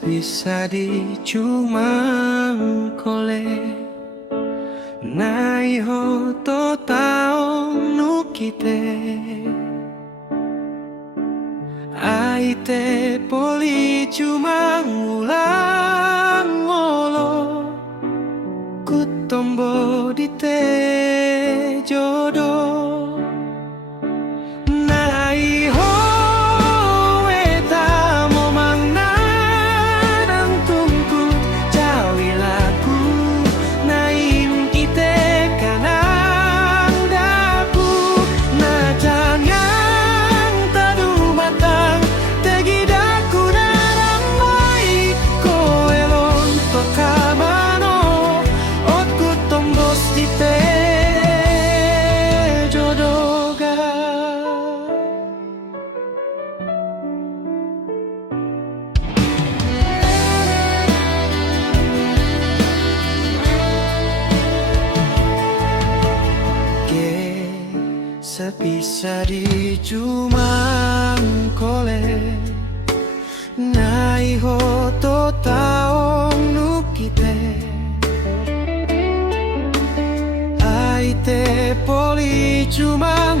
bisa di cuma kole nai ho to tao nukite aite poli cuma ulang ngolo kutombo di te jodoh nai ho eta momang nadang tungkut jawi laku naim ite kanang daku na jangan tadu matang tegidaku naramai ko elon to kamano otku tombos di te jodoga. Bisa di cuma kole nai ho to taong nukite aite poli cuma